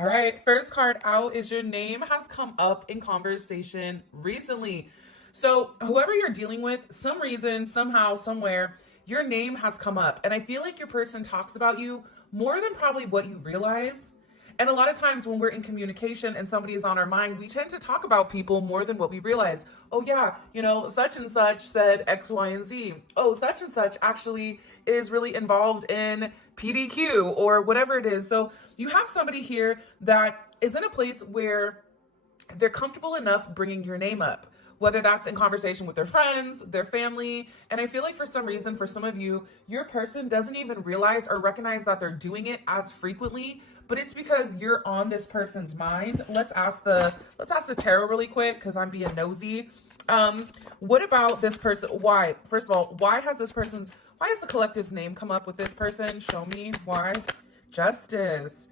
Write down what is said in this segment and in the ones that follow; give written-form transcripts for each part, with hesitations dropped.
All right, first card out is your name has come up in conversation recently. So, whoever you're dealing with, some reason, somehow, somewhere, your name has come up. And I feel like your person talks about you more than probably what you realize. And a lot of times when we're in communication and somebody is on our mind, we tend to talk about people more than what we realize. Oh, yeah, such and such said X, Y, and Z. Oh, such and such actually is really involved in PDQ or whatever it is. So you have somebody here that is in a place where they're comfortable enough bringing your name up, whether that's in conversation with their friends, their family. And I feel like for some reason, for some of you, your person doesn't even realize or recognize that they're doing it as frequently, but it's because you're on this person's mind. Let's ask the tarot really quick because I'm being nosy. What about this person? Why? First of all, why has the collective's name come up with this person? Show me why. Justice.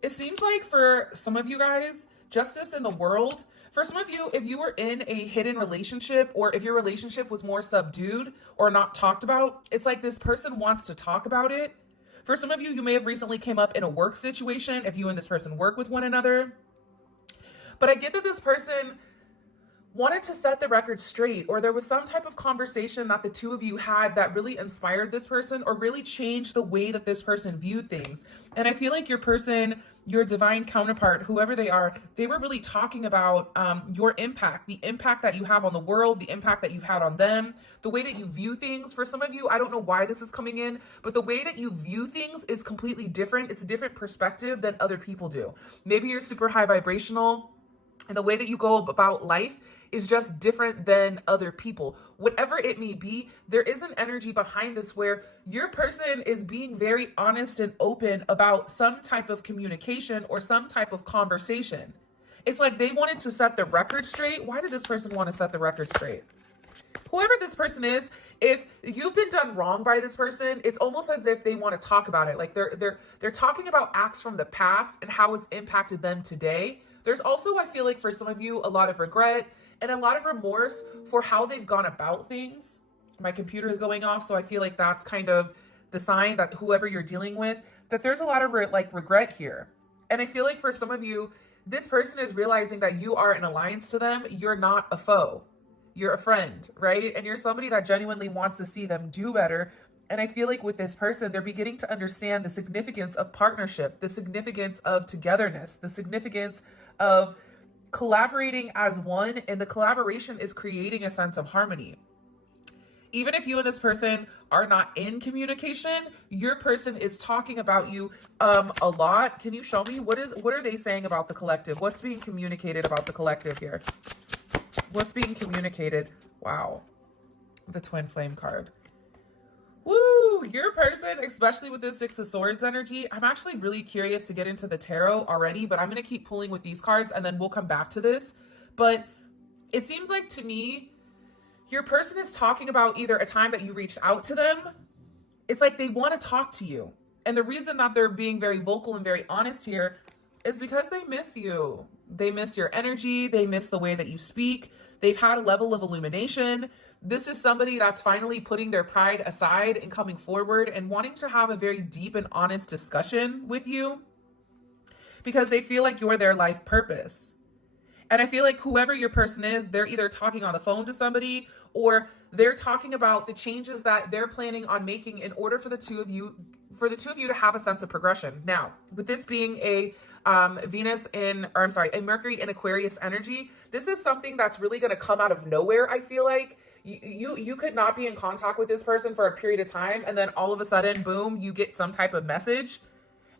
It seems like for some of you guys, justice in the world. For some of you, if you were in a hidden relationship or if your relationship was more subdued or not talked about, it's like this person wants to talk about it. For some of you, you may have recently came up in a work situation if you and this person work with one another. But I get that this person wanted to set the record straight, or there was some type of conversation that the two of you had that really inspired this person or really changed the way that this person viewed things. And I feel like your person, your divine counterpart, whoever they are, they were really talking about your impact, the impact that you have on the world, the impact that you've had on them, the way that you view things. For some of you, I don't know why this is coming in, but the way that you view things is completely different. It's a different perspective than other people do. Maybe you're super high vibrational, and the way that you go about life is just different than other people. Whatever it may be, there is an energy behind this where your person is being very honest and open about some type of communication or some type of conversation. It's like they wanted to set the record straight. Why did this person want to set the record straight? Whoever this person is, if you've been done wrong by this person, it's almost as if they want to talk about it. Like they're talking about acts from the past and how it's impacted them today. There's also, I feel like for some of you, a lot of regret and a lot of remorse for how they've gone about things. My computer is going off, so I feel like that's kind of the sign that whoever you're dealing with, that there's a lot of regret here. And I feel like for some of you, this person is realizing that you are an alliance to them. You're not a foe. You're a friend, right? And you're somebody that genuinely wants to see them do better. And I feel like with this person, they're beginning to understand the significance of partnership, the significance of togetherness, the significance of collaborating as one, and the collaboration is creating a sense of harmony. Even if you and this person are not in communication, your person is talking about you a lot. Can you show me what are they saying about the collective? What's being communicated about the collective here? What's being communicated? Wow. The twin flame card. Woo! Your person, especially with this Six of Swords energy, I'm actually really curious to get into the tarot already, but I'm going to keep pulling with these cards and then we'll come back to this. But it seems like to me, your person is talking about either a time that you reached out to them. It's like they want to talk to you. And the reason that they're being very vocal and very honest here is because they miss you. They miss your energy. They miss the way that you speak. They've had a level of illumination. This is somebody that's finally putting their pride aside and coming forward and wanting to have a very deep and honest discussion with you because they feel like you're their life purpose. And I feel like whoever your person is, they're either talking on the phone to somebody or they're talking about the changes that they're planning on making in order for the two of you to have a sense of progression. Now, with this being a Mercury in Aquarius energy, this is something that's really going to come out of nowhere. I feel like you could not be in contact with this person for a period of time, and then all of a sudden, boom, you get some type of message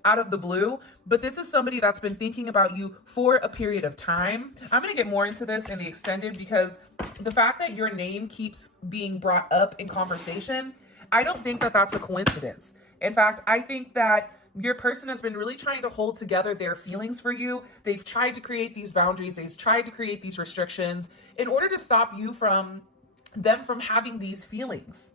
out of the blue. But this is somebody that's been thinking about you for a period of time. I'm going to get more into this in the extended because the fact that your name keeps being brought up in conversation, I don't think that that's a coincidence. In fact, I think that your person has been really trying to hold together their feelings for you. They've tried to create these boundaries. They've tried to create these restrictions in order to stop you from having these feelings.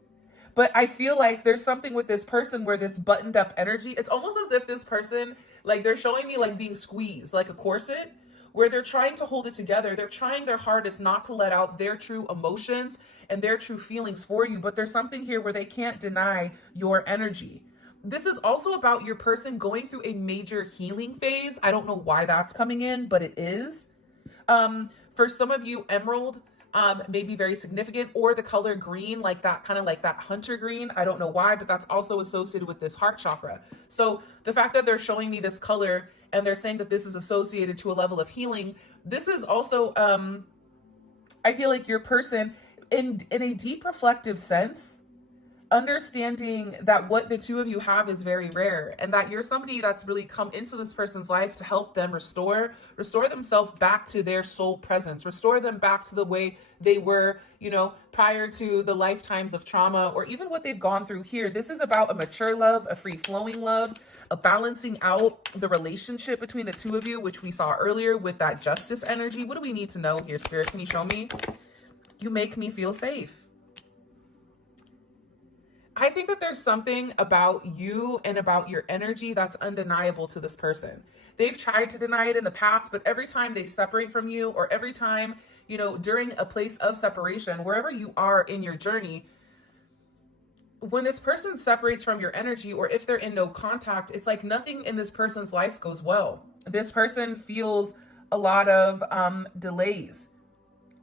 But I feel like there's something with this person where this buttoned up energy, it's almost as if this person, like they're showing me like being squeezed like a corset, where they're trying to hold it together. They're trying their hardest not to let out their true emotions and their true feelings for you. But there's something here where they can't deny your energy. This is also about your person going through a major healing phase. I don't know why that's coming in, but it is. For some of you, emerald may be very significant, or the color green, like that, kind of like that hunter green. I don't know why, but that's also associated with this heart chakra. So the fact that they're showing me this color and they're saying that this is associated to a level of healing, this is also, I feel like your person in a deep reflective sense, understanding that what the two of you have is very rare, and that you're somebody that's really come into this person's life to help them restore themselves back to their soul presence, restore them back to the way they were, you know, prior to the lifetimes of trauma or even what they've gone through here. This is about a mature love, a free flowing love, a balancing out the relationship between the two of you, which we saw earlier with that justice energy. What do we need to know here, Spirit? Can you show me? You make me feel safe. I think that there's something about you and about your energy that's undeniable to this person. They've tried to deny it in the past, but every time they separate from you, or every time, you know, during a place of separation, wherever you are in your journey, when this person separates from your energy, or if they're in no contact, it's like nothing in this person's life goes well. This person feels a lot of delays.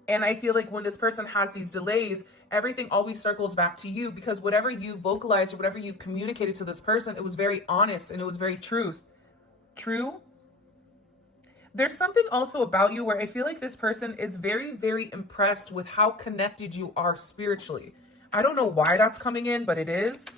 And I feel like when this person has these delays, everything always circles back to you, because whatever you vocalized or whatever you've communicated to this person, it was very honest and it was very true. There's something also about you where I feel like this person is very, very impressed with how connected you are spiritually. I don't know why that's coming in, but it is.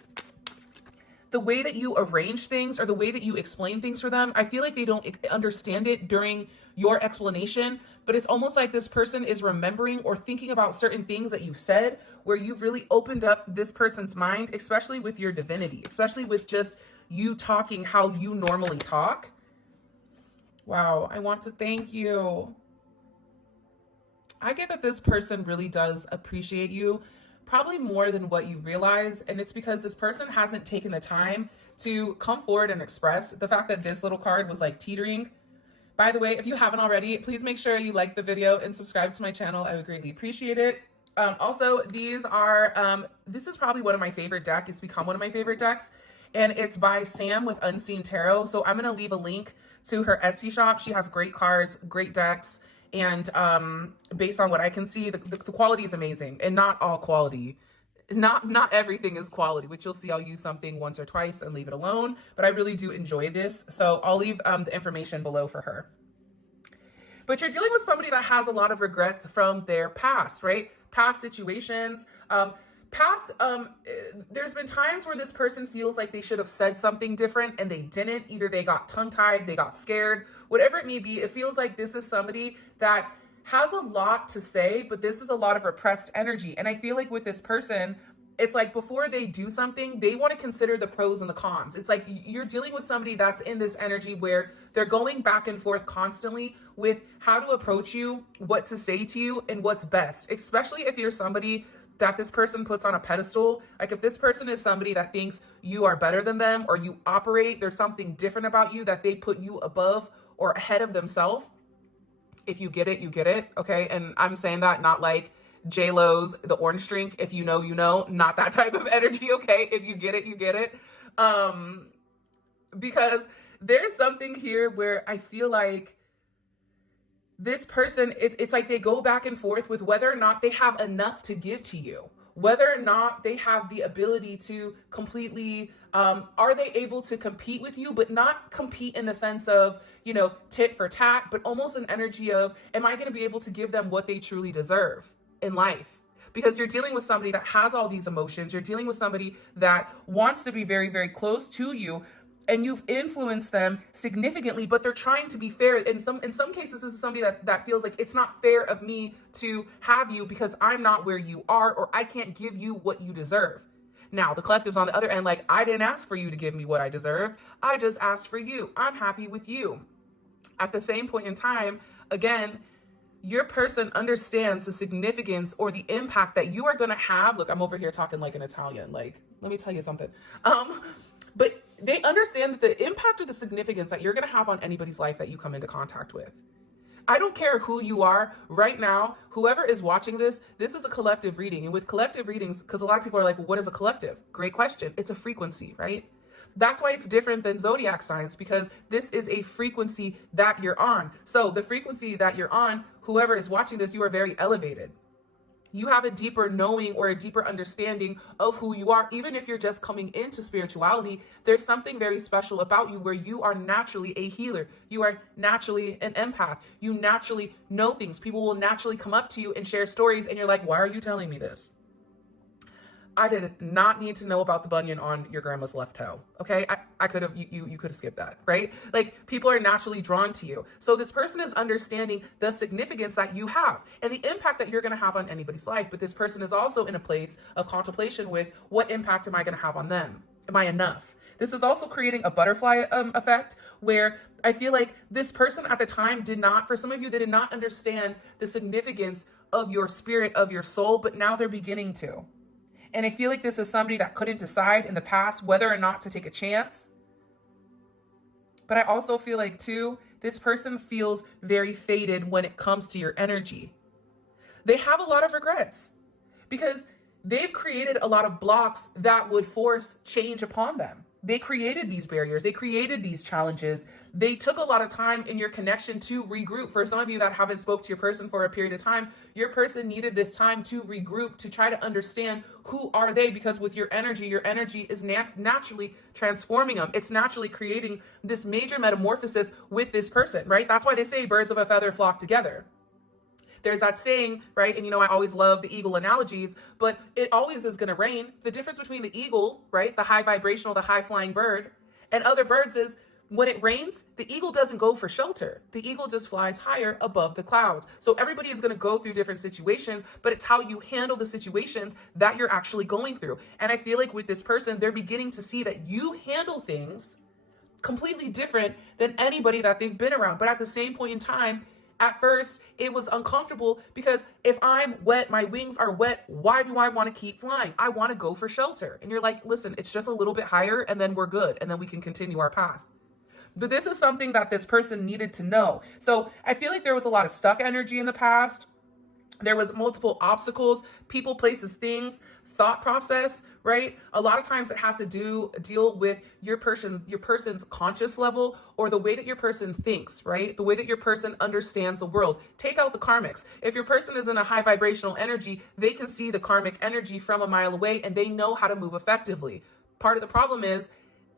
The way that you arrange things or the way that you explain things for them, I feel like they don't understand it during your explanation, but it's almost like this person is remembering or thinking about certain things that you've said, where you've really opened up this person's mind, especially with your divinity, especially with just you talking how you normally talk. Wow, I want to thank you. I get that this person really does appreciate you, probably more than what you realize. And it's because this person hasn't taken the time to come forward and express the fact that this little card was like teetering. By the way, if you haven't already, please make sure you like the video and subscribe to my channel. I would greatly appreciate it. Also, these are, this is probably one of my favorite decks. It's become one of my favorite decks, and it's by Sam with Unseen Tarot. So I'm going to leave a link to her Etsy shop. She has great cards, great decks. And based on what I can see, the quality is amazing, and not all quality. Not everything is quality, which you'll see. I'll use something once or twice and leave it alone, but I really do enjoy this. So I'll leave the information below for her. But you're dealing with somebody that has a lot of regrets from their past, right? Past situations, there's been times where this person feels like they should have said something different and they didn't. Either they got tongue-tied, they got scared, whatever it may be. It feels like this is somebody that has a lot to say, but this is a lot of repressed energy. And I feel like with this person, it's like before they do something, they want to consider the pros and the cons. It's like you're dealing with somebody that's in this energy where they're going back and forth constantly with how to approach you, what to say to you, and what's best, especially if you're somebody that this person puts on a pedestal. Like if this person is somebody that thinks you are better than them, or you operate, there's something different about you that they put you above or ahead of themselves. If you get it, you get it. Okay. And I'm saying that not like J-Lo's The Orange Drink. If you know, you know, not that type of energy. Okay. If you get it, you get it. Because there's something here where I feel like this person, it's like they go back and forth with whether or not they have enough to give to you, whether or not they have the ability to completely, are they able to compete with you, but not compete in the sense of, you know, tit for tat, but almost an energy of, am I going to be able to give them what they truly deserve in life? Because you're dealing with somebody that has all these emotions. You're dealing with somebody that wants to be very, very close to you, and you've influenced them significantly, but they're trying to be fair. In some cases, this is somebody that feels like it's not fair of me to have you because I'm not where you are, or I can't give you what you deserve. Now, the collective's on the other end, like, I didn't ask for you to give me what I deserve. I just asked for you. I'm happy with you. At the same point in time, again, your person understands the significance or the impact that you are going to have. Look, I'm over here talking like an Italian. Like, let me tell you something. But they understand that the impact or the significance that you're going to have on anybody's life that you come into contact with. I don't care who you are right now, whoever is watching this is a collective reading. And with collective readings, because a lot of people are like, well, what is a collective? Great question. It's a frequency, right? That's why it's different than zodiac signs, because this is a frequency that you're on. So the frequency that you're on, whoever is watching this, you are very elevated. You have a deeper knowing or a deeper understanding of who you are. Even if you're just coming into spirituality, there's something very special about you where you are naturally a healer. You are naturally an empath. You naturally know things. People will naturally come up to you and share stories, and you're like, why are you telling me this? I did not need to know about the bunion on your grandma's left toe. Okay. I could have, you could have skipped that, right? Like, people are naturally drawn to you. So this person is understanding the significance that you have and the impact that you're going to have on anybody's life. But this person is also in a place of contemplation with, what impact am I going to have on them? Am I enough? This is also creating a butterfly effect, where I feel like this person at the time for some of you, they did not understand the significance of your spirit, of your soul, but now they're beginning to. And I feel like this is somebody that couldn't decide in the past whether or not to take a chance. But I also feel like, too, this person feels very faded when it comes to your energy. They have a lot of regrets because they've created a lot of blocks that would force change upon them. They created these barriers. They created these challenges. They took a lot of time in your connection to regroup. For some of you that haven't spoke to your person for a period of time, your person needed this time to regroup, to try to understand who are they, because with your energy is naturally transforming them. It's naturally creating this major metamorphosis with this person, right? That's why they say birds of a feather flock together. There's that saying, right? And I always love the eagle analogies, but it always is going to rain. The difference between the eagle, right, the high vibrational, the high flying bird, and other birds is, when it rains, the eagle doesn't go for shelter. The eagle just flies higher above the clouds. So everybody is going to go through different situations, but it's how you handle the situations that you're actually going through. And I feel like with this person, they're beginning to see that you handle things completely different than anybody that they've been around. But at the same point in time, at first, it was uncomfortable, because if I'm wet, my wings are wet, why do I want to keep flying? I want to go for shelter. And you're like, listen, it's just a little bit higher and then we're good. And then we can continue our path. But this is something that this person needed to know. So I feel like there was a lot of stuck energy in the past. There was multiple obstacles, people, places, things, thought process, right? A lot of times it has to deal with your person's conscious level, or the way that your person thinks, right? The way that your person understands the world. Take out the karmics. If your person is in a high vibrational energy, they can see the karmic energy from a mile away and they know how to move effectively. Part of the problem is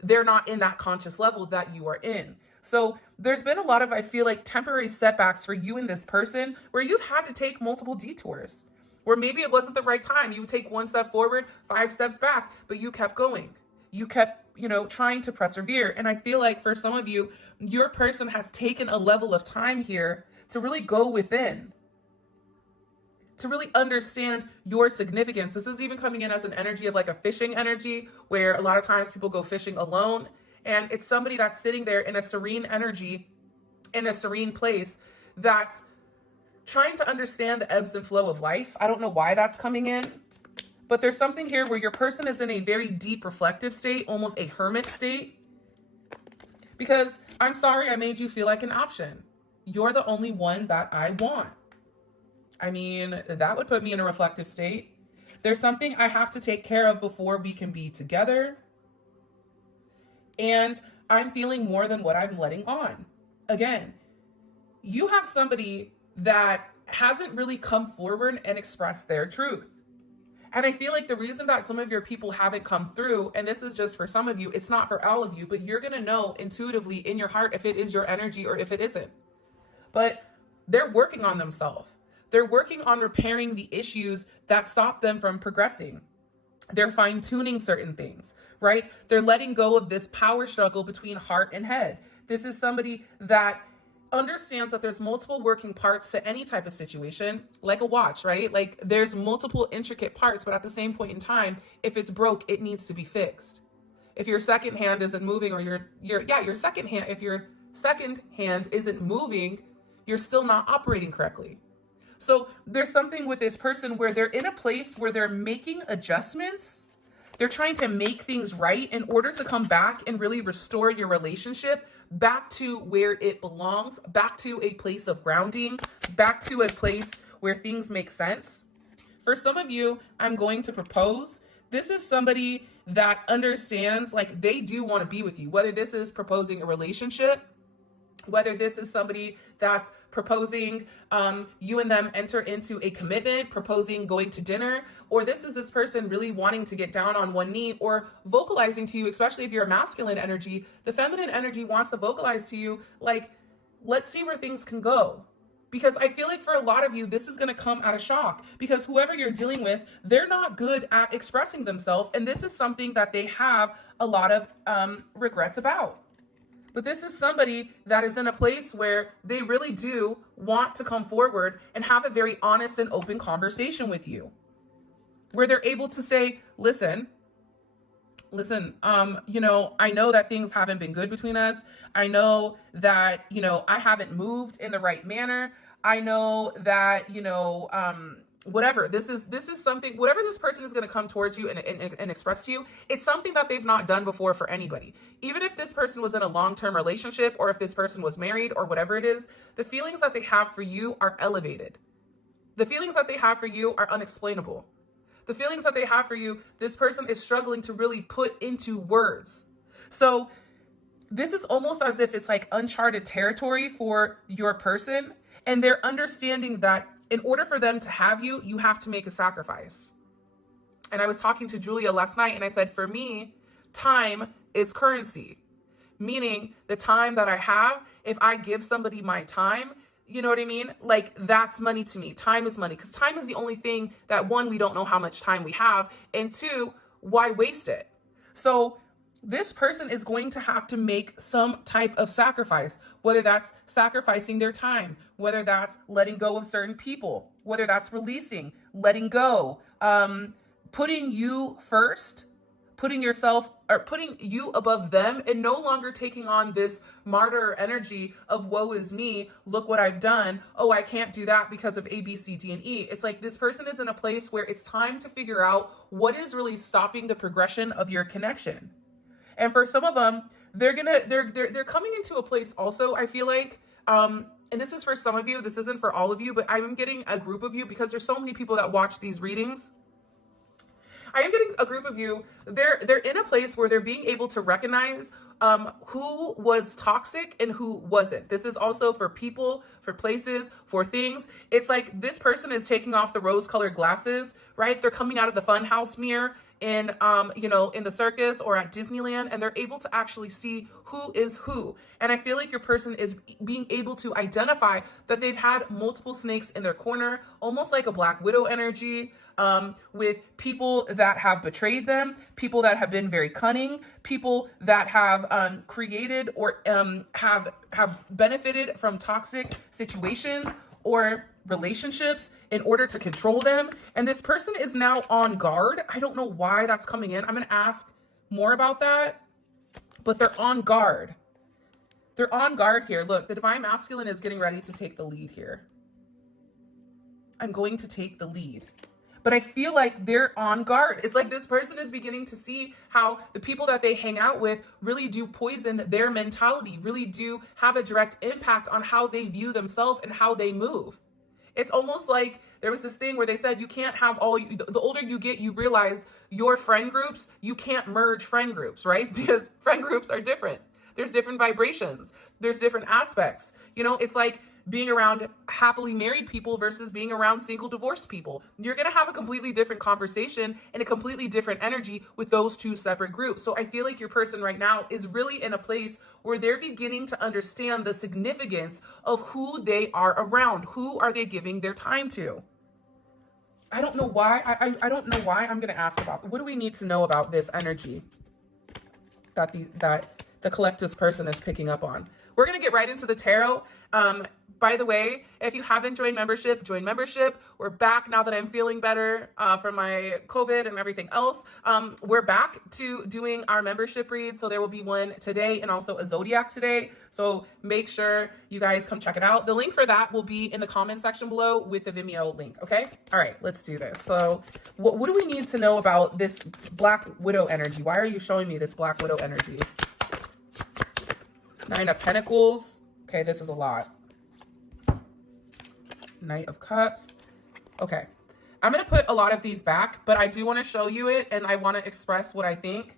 they're not in that conscious level that you are in. So there's been a lot of, I feel like, temporary setbacks for you and this person, where you've had to take multiple detours, where maybe it wasn't the right time. You take one step forward, 5 steps back, but you kept going. You kept, trying to persevere. And I feel like for some of you, your person has taken a level of time here to really go within, to really understand your significance. This is even coming in as an energy of like a fishing energy, where a lot of times people go fishing alone. And it's somebody that's sitting there in a serene energy, in a serene place, that's trying to understand the ebbs and flow of life. I don't know why that's coming in, but there's something here where your person is in a very deep reflective state, almost a hermit state. Because I'm sorry, I made you feel like an option. You're the only one that I want. I mean, that would put me in a reflective state. There's something I have to take care of before we can be together. And I'm feeling more than what I'm letting on. Again, you have somebody that hasn't really come forward and expressed their truth. And I feel like the reason that some of your people haven't come through, and this is just for some of you, it's not for all of you, but you're going to know intuitively in your heart if it is your energy or if it isn't. But they're working on themselves. They're working on repairing the issues that stop them from progressing. They're fine-tuning certain things, right? They're letting go of this power struggle between heart and head. This is somebody that understands that there's multiple working parts to any type of situation, like a watch, right? Like, there's multiple intricate parts, but at the same point in time, if it's broke, it needs to be fixed. If your second hand isn't moving, or if your second hand isn't moving, you're still not operating correctly. So there's something with this person where they're in a place where they're making adjustments. They're trying to make things right in order to come back and really restore your relationship back to where it belongs, back to a place of grounding, back to a place where things make sense. For some of you, I'm going to propose. This is somebody that understands, like, they do want to be with you, whether this is proposing a relationship, whether this is somebody that's proposing you and them enter into a commitment, proposing going to dinner, or this person really wanting to get down on one knee or vocalizing to you, especially if you're a masculine energy. The feminine energy wants to vocalize to you, like, let's see where things can go. Because I feel like for a lot of you, this is going to come out of shock, because whoever you're dealing with, they're not good at expressing themselves. And this is something that they have a lot of regrets about. But this is somebody that is in a place where they really do want to come forward and have a very honest and open conversation with you, where they're able to say, listen, you know, I know that things haven't been good between us. I know that, you know, I haven't moved in the right manner. I know that, you know, whatever, this is something, whatever this person is going to come towards you and express to you, it's something that they've not done before for anybody. Even if this person was in a long-term relationship, or if this person was married, or whatever it is, the feelings that they have for you are elevated. The feelings that they have for you are unexplainable. The feelings that they have for you, this person is struggling to really put into words. So this is almost as if it's like uncharted territory for your person. And they're understanding that in order for them to have you, you have to make a sacrifice. And I was talking to Julia last night, and I said, for me, time is currency. Meaning the time that I have, if I give somebody my time, you know what I mean? Like, that's money to me. Time is money, because time is the only thing that, one, we don't know how much time we have, and two, why waste it? So this person is going to have to make some type of sacrifice, whether that's sacrificing their time, whether that's letting go of certain people, whether that's releasing, letting go, putting you first, putting yourself, or putting you above them, and no longer taking on this martyr energy of woe is me, look what I've done, oh, I can't do that because of A, B, C, D, and E. It's like this person is in a place where it's time to figure out what is really stopping the progression of your connection. And for some of them, they're coming into a place also, I feel like, and this is for some of you, this isn't for all of you, but I'm getting a group of you, because there's so many people that watch these readings. I am getting a group of you, they're in a place where they're being able to recognize who was toxic and who wasn't. This is also for people, for places, for things. It's like this person is taking off the rose-colored glasses, right? They're coming out of the funhouse mirror in, you know, in the circus or at Disneyland, and they're able to actually see who is who. And I feel like your person is being able to identify that they've had multiple snakes in their corner, almost like a Black Widow energy, with people that have betrayed them, people that have been very cunning, people that have created or have benefited from toxic situations or relationships in order to control them. And this person is now on guard. I don't know why that's coming in. I'm going to ask more about that, but they're on guard. They're on guard here. Look, the Divine Masculine is getting ready to take the lead here. I'm going to take the lead. But I feel like they're on guard. It's like this person is beginning to see how the people that they hang out with really do poison their mentality, really do have a direct impact on how they view themselves and how they move. It's almost like there was this thing where they said you can't have all, the older you get, you realize your friend groups, you can't merge friend groups, right? Because friend groups are different. There's different vibrations. There's different aspects. You know, it's like being around happily married people versus being around single divorced people. You're going to have a completely different conversation and a completely different energy with those two separate groups. So I feel like your person right now is really in a place where they're beginning to understand the significance of who they are around. Who are they giving their time to? I don't know why. I don't know why. I'm going to ask about, what do we need to know about this energy that the collectivist person is picking up on? We're going to get right into the tarot. By the way, if you haven't joined membership, join membership. We're back now that I'm feeling better from my COVID and everything else. We're back to doing our membership read. So there will be one today and also a zodiac today. So make sure you guys come check it out. The link for that will be in the comment section below with the Vimeo link. Okay. All right, let's do this. So what do we need to know about this Black Widow energy? Why are you showing me this Black Widow energy? Nine of Pentacles. Okay, this is a lot. Knight of Cups. Okay. I'm going to put a lot of these back, but I do want to show you it, and I want to express what I think.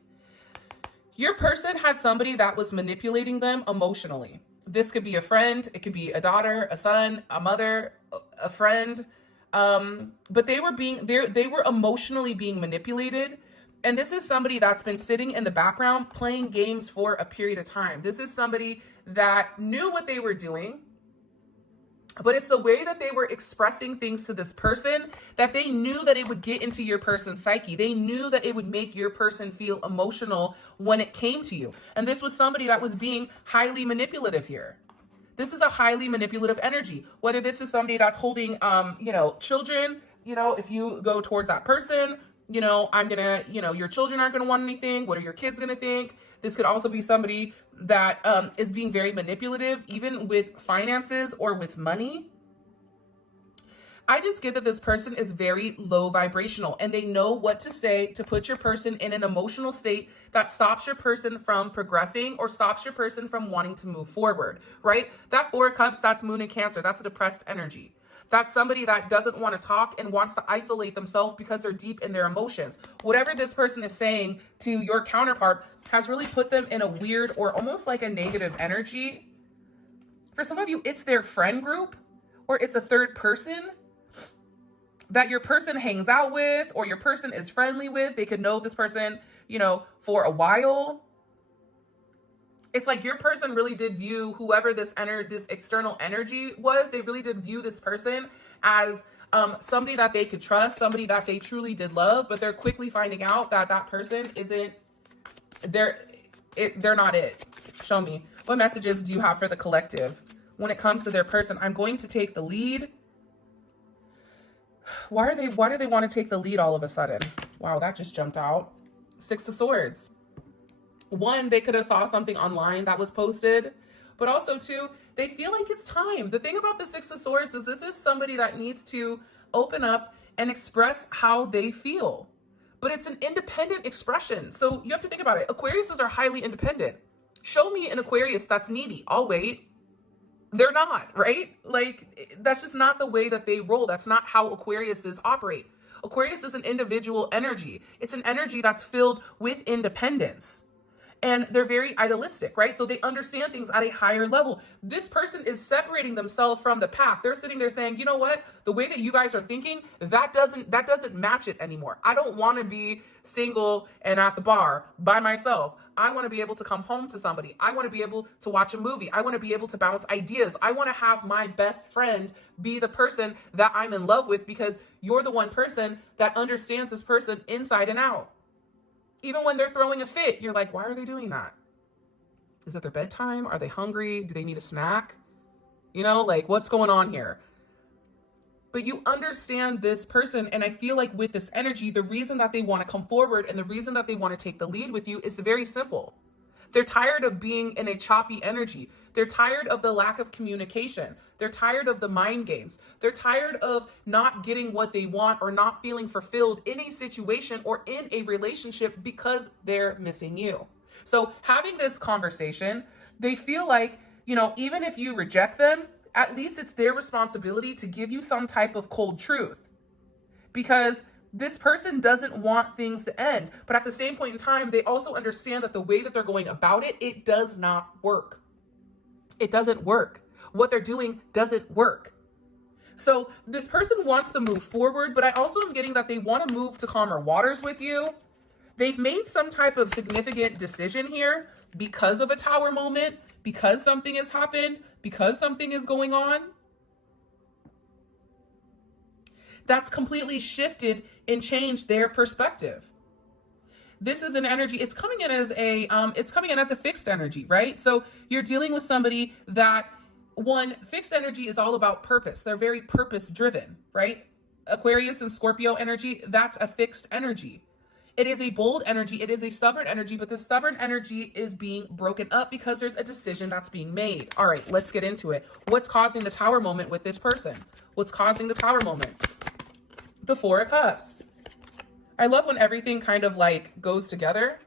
Your person had somebody that was manipulating them emotionally. This could be a friend, it could be a daughter, a son, a mother, a friend. But they were emotionally being manipulated. And this is somebody that's been sitting in the background playing games for a period of time. This is somebody that knew what they were doing, but it's the way that they were expressing things to this person that they knew that it would get into your person's psyche. They knew that it would make your person feel emotional when it came to you. And this was somebody that was being highly manipulative here. This is a highly manipulative energy. Whether this is somebody that's holding, children, if you go towards that person, your children aren't going to want anything. What are your kids going to think? This could also be somebody that is being very manipulative, even with finances or with money. I just get that this person is very low vibrational, and they know what to say to put your person in an emotional state that stops your person from progressing or stops your person from wanting to move forward, right? That Four of Cups, that's Moon in Cancer. That's a depressed energy. That's somebody that doesn't want to talk and wants to isolate themselves because they're deep in their emotions. Whatever this person is saying to your counterpart has really put them in a weird or almost like a negative energy. For some of you, it's their friend group, or it's a third person that your person hangs out with, or your person is friendly with. They could know this person, for a while. It's like your person really did view whoever this external energy was. They really did view this person as somebody that they could trust, somebody that they truly did love, but they're quickly finding out that that person isn't, they're not it. Show me. What messages do you have for the collective when it comes to their person? I'm going to take the lead. Why do they want to take the lead all of a sudden? Wow, that just jumped out. Six of Swords. One, they could have saw something online that was posted, but also two, they feel like it's time. The thing about the Six of Swords is this is somebody that needs to open up and express how they feel, but it's an independent expression. So you have to think about it. Aquariuses are highly independent. Show me an Aquarius that's needy. I'll wait. They're not, right? Like, that's just not the way that they roll. That's not how Aquariuses operate. Aquarius is an individual energy. It's an energy that's filled with independence. And they're very idealistic, right? So they understand things at a higher level. This person is separating themselves from the pack. They're sitting there saying, you know what? The way that you guys are thinking, that doesn't match it anymore. I don't want to be single and at the bar by myself. I want to be able to come home to somebody. I want to be able to watch a movie. I want to be able to bounce ideas. I want to have my best friend be the person that I'm in love with, because you're the one person that understands this person inside and out. Even when they're throwing a fit, you're like, why are they doing that? Is it their bedtime? Are they hungry? Do they need a snack? Like, what's going on here? But you understand this person, and I feel like with this energy, the reason that they want to come forward and the reason that they want to take the lead with you is very simple. They're tired of being in a choppy energy. They're tired of the lack of communication. They're tired of the mind games. They're tired of not getting what they want or not feeling fulfilled in a situation or in a relationship because they're missing you. So having this conversation, they feel like, even if you reject them, at least it's their responsibility to give you some type of cold truth, because this person doesn't want things to end. But at the same point in time, they also understand that the way that they're going about it, it does not work. It doesn't work. What they're doing doesn't work. So this person wants to move forward, but I also am getting that they want to move to calmer waters with you. They've made some type of significant decision here because of a Tower moment, because something has happened, because something is going on. That's completely shifted and changed their perspective. This is an energy, it's coming in as a fixed energy, right? So you're dealing with somebody that, fixed energy is all about purpose. They're very purpose driven, right? Aquarius and Scorpio energy, that's a fixed energy. It is a bold energy. It is a stubborn energy, but the stubborn energy is being broken up because there's a decision that's being made. All right, let's get into it. What's causing the Tower moment with this person? What's causing the Tower moment? The Four of Cups. I love when everything kind of like goes together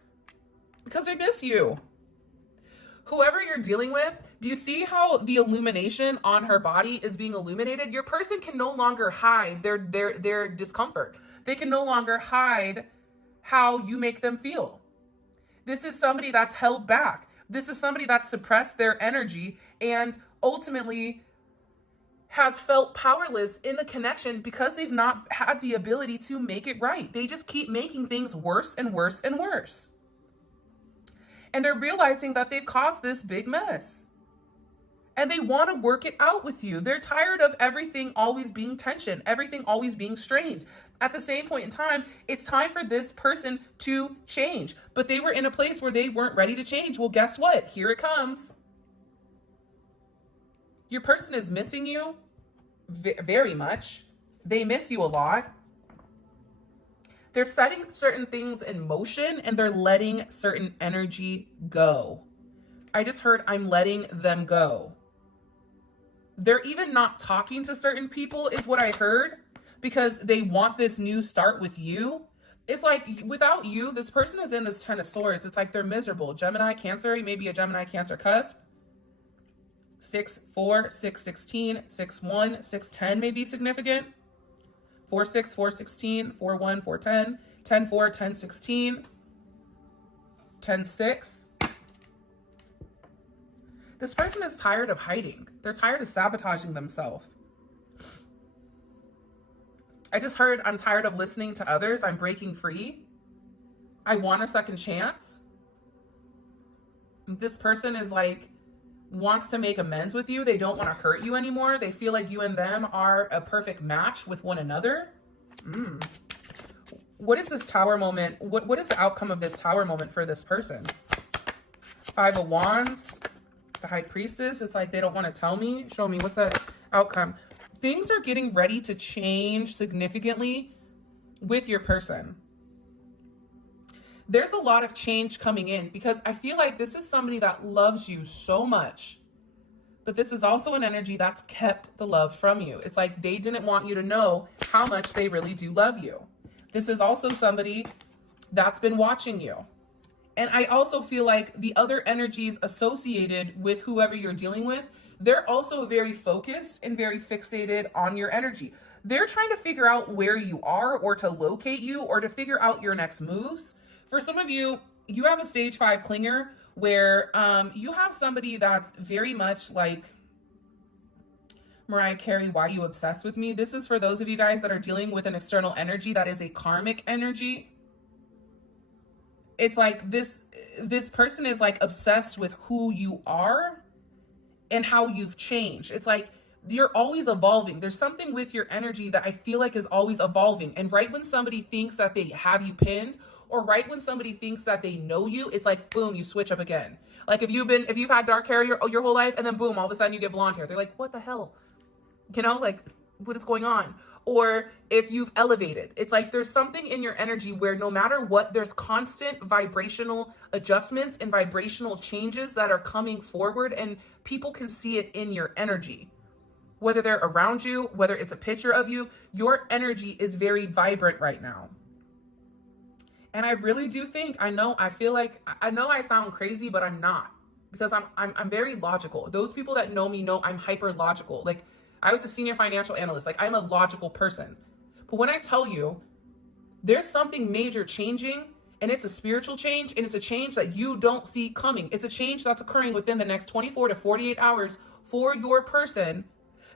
because they miss you. Whoever you're dealing with, Do you see how the illumination on her body is being illuminated? Your person can no longer hide their discomfort. They can no longer hide how you make them feel. This is somebody that's held back. This is somebody that's suppressed their energy and ultimately has felt powerless in the connection because they've not had the ability to make it right. They just keep making things worse and worse and worse. And they're realizing that they've caused this big mess. And they want to work it out with you. They're tired of everything always being tension, everything always being strained. At the same point in time, it's time for this person to change. But they were in a place where they weren't ready to change. Well, guess what? Here it comes. Your person is missing you very much. They miss you a lot. They're setting certain things in motion and they're letting certain energy go. I just heard I'm letting them go. They're even not talking to certain people is what I heard because they want this new start with you. It's like without you, this person is in this 10 of swords. It's like they're miserable. Gemini, Cancer, maybe a Gemini, Cancer cusp. 6-4, 6-16, 6-1, 6-10 may be significant. 4-6, 4-16, 4-1, 4-10, 10-4, 10-16, 10-6. This person is tired of hiding. They're tired of sabotaging themselves. I just heard I'm tired of listening to others. I'm breaking free. I want a second chance. This person is like, wants to make amends with you. They don't want to hurt you anymore. They feel like you and them are a perfect match with one another. What is this Tower moment? What is the outcome of this Tower moment for this person? 5 of Wands. The High Priestess, it's like they don't want to tell me. Show me, what's that outcome? Things are getting ready to change significantly with your person. There's a lot of change coming in because I feel like this is somebody that loves you so much, but this is also an energy that's kept the love from you. It's like they didn't want you to know how much they really do love you. This is also somebody that's been watching you. And I also feel like the other energies associated with whoever you're dealing with, they're also very focused and very fixated on your energy. They're trying to figure out where you are or to locate you or to figure out your next moves. For some of you, you have a stage 5 clinger where you have somebody that's very much like Mariah Carey, Why You Obsessed With Me? This is for those of you guys that are dealing with an external energy that is a karmic energy. It's like this person is like obsessed with who you are and how you've changed. It's like you're always evolving. There's something with your energy that I feel like is always evolving. And right when somebody thinks that they have you pinned, or right when somebody thinks that they know you, it's like, boom, you switch up again. Like if you've had dark hair your whole life and then boom, all of a sudden you get blonde hair. They're like, what the hell? You know, like what is going on? Or if you've elevated, it's like there's something in your energy where no matter what, there's constant vibrational adjustments and vibrational changes that are coming forward and people can see it in your energy. Whether they're around you, whether it's a picture of you, your energy is very vibrant right now. And I really do think, I know I sound crazy, but I'm not, because I'm very logical. Those people that know me know I'm hyper logical. Like I was a senior financial analyst. Like I'm a logical person. But when I tell you there's something major changing and it's a spiritual change and it's a change that you don't see coming. It's a change that's occurring within the next 24 to 48 hours for your person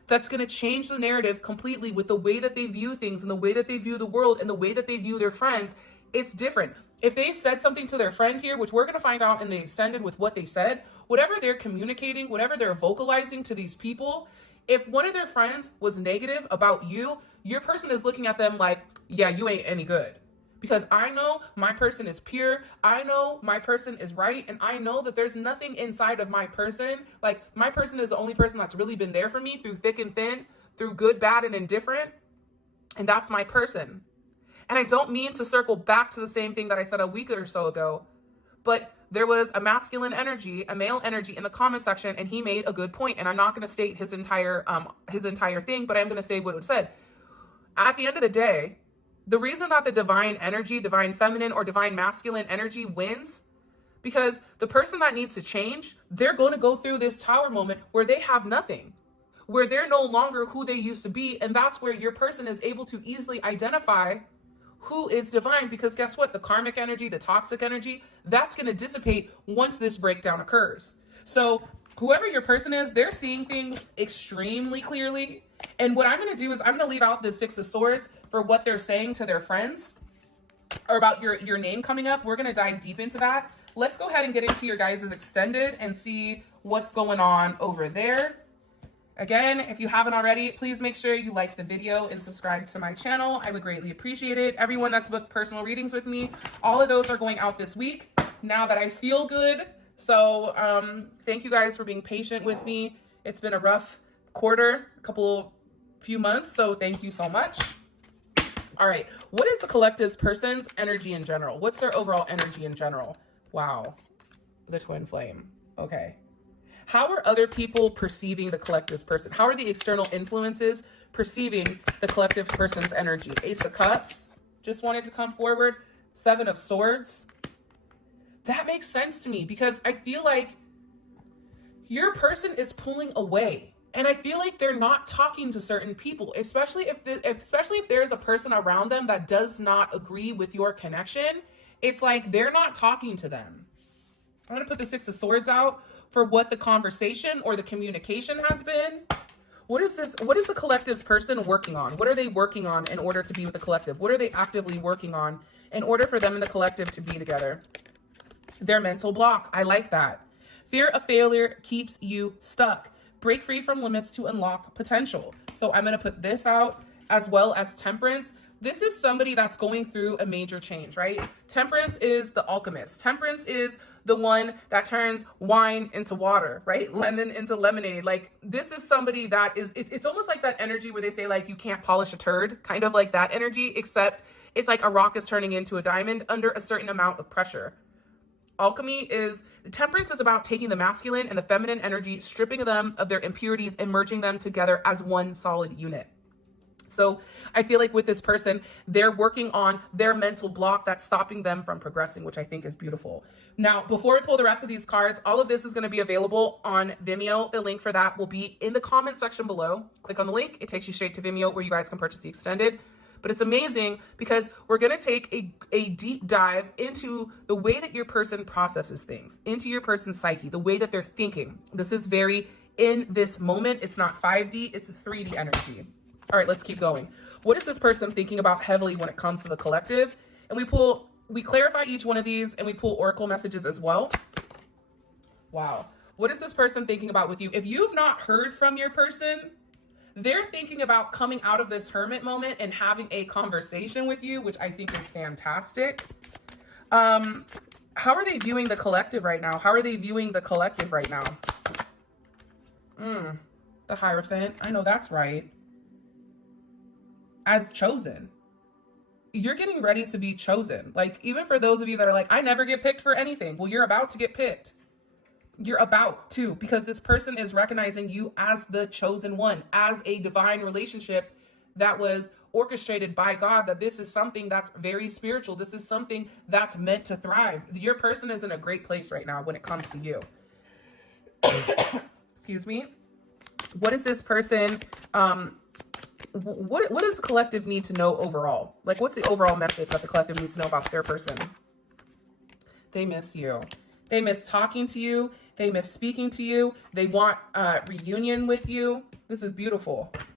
that's going to change the narrative completely with the way that they view things and the way that they view the world and the way that they view their friends. It's different. If they've said something to their friend here, which we're going to find out in the extended with what they said, whatever they're communicating, whatever they're vocalizing to these people, if one of their friends was negative about you, your person is looking at them like, yeah, you ain't any good. Because I know my person is pure. I know my person is right. And I know that there's nothing inside of my person. Like my person is the only person that's really been there for me through thick and thin, through good, bad, and indifferent. And that's my person. And I don't mean to circle back to the same thing that I said a week or so ago, but there was a masculine energy, a male energy in the comment section, and he made a good point. And I'm not going to state his entire thing, but I'm going to say what it said. At the end of the day, the reason that the divine energy, divine feminine or divine masculine energy wins, Because the person that needs to change, they're going to go through this tower moment where they have nothing, where they're no longer who they used to be. And that's where your person is able to easily identify who is divine. Because guess what? The karmic energy, the toxic energy, that's going to dissipate once this breakdown occurs. So whoever your person is, they're seeing things extremely clearly. And what I'm going to do is I'm going to leave out the Six of Swords for what they're saying to their friends or about your name coming up. We're going to dive deep into that. Let's go ahead and get into your guys' extended and see what's going on over there. Again, if you haven't already, please make sure you like the video and subscribe to my channel. I would greatly appreciate it. Everyone that's booked personal readings with me, all of those are going out this week now that I feel good. So thank you guys for being patient with me. It's been a rough quarter, few months, so thank you so much. All right, what is the collective's person's energy in general? What's their overall energy in general? Wow, the twin flame. Okay. How are other people perceiving the collective's person? How are the external influences perceiving the collective person's energy? Ace of Cups just wanted to come forward. Seven of Swords. That makes sense to me because I feel like your person is pulling away. And I feel like they're not talking to certain people, especially if there's a person around them that does not agree with your connection. It's like they're not talking to them. I'm going to put the Six of Swords out for what the conversation or the communication has been. What is the collective's person working on? What are they working on in order to be with the collective? What are they actively working on in order for them and the collective to be together? Their mental block. I like that. Fear of failure keeps you stuck. Break free from limits to unlock potential. So I'm going to put this out as well as Temperance. This is somebody that's going through a major change, right? Temperance is the alchemist. Temperance is the one that turns wine into water, right? Lemon into lemonade. Like this is somebody that is, it's almost like that energy where they say like, you can't polish a turd, kind of like that energy, except it's like a rock is turning into a diamond under a certain amount of pressure. Temperance is about taking the masculine and the feminine energy, stripping them of their impurities and merging them together as one solid unit. So I feel like with this person, they're working on their mental block that's stopping them from progressing, which I think is beautiful. Now, before we pull the rest of these cards, all of this is going to be available on Vimeo. The link for that will be in the comment section below. Click on the link. It takes you straight to Vimeo where you guys can purchase the extended. But it's amazing because we're going to take a deep dive into the way that your person processes things, into your person's psyche, the way that they're thinking. This is very in this moment. It's not 5D, it's a 3D energy. All right, let's keep going. What is this person thinking about heavily when it comes to the collective? And we clarify each one of these and we pull oracle messages as well. Wow. What is this person thinking about with you? If you've not heard from your person, they're thinking about coming out of this hermit moment and having a conversation with you, which I think is fantastic. How are they viewing the collective right now? How are they viewing the collective right now? The Hierophant. I know that's right. As chosen. You're getting ready to be chosen. Like, even for those of you that are like, I never get picked for anything. Well, you're about to get picked. You're about to, because this person is recognizing you as the chosen one, as a divine relationship that was orchestrated by God, that this is something that's very spiritual. This is something that's meant to thrive. Your person is in a great place right now when it comes to you. Excuse me. What is this person, what does the collective need to know overall? Like, what's the overall message that the collective needs to know about their person? They miss you. They miss talking to you. They miss speaking to you. They want reunion with you. This is beautiful.